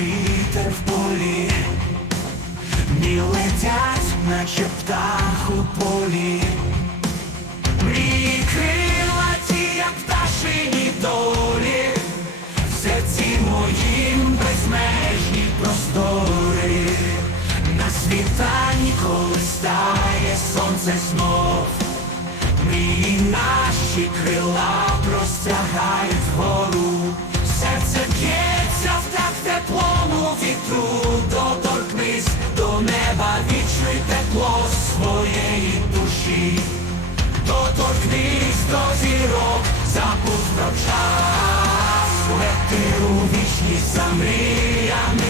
вітер в полі, Мі летять, наче птах у полі. Мрії крилаті, як пташині долі, в серці моїм безмежні простори, на світанні, коли стає сонце знов, мрії наші крила простягають своєї душі. Доторкнись до зірок, забув про час Лети у вічність за мріями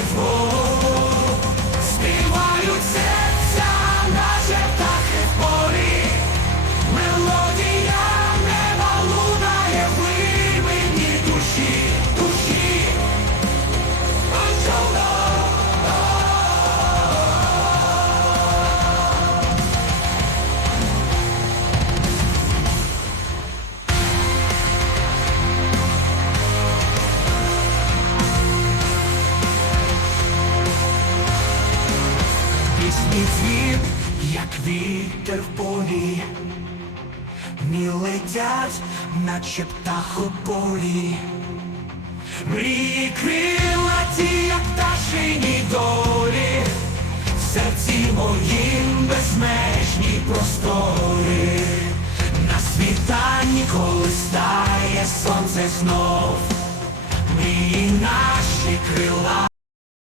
Пісні як вітер в полі, Мі летять, наче птах у полі. Мрії крилаті, як пташині долі, в серці моїм безмежні простори. На світанні, коли стає сонце знов, мрії наші крила.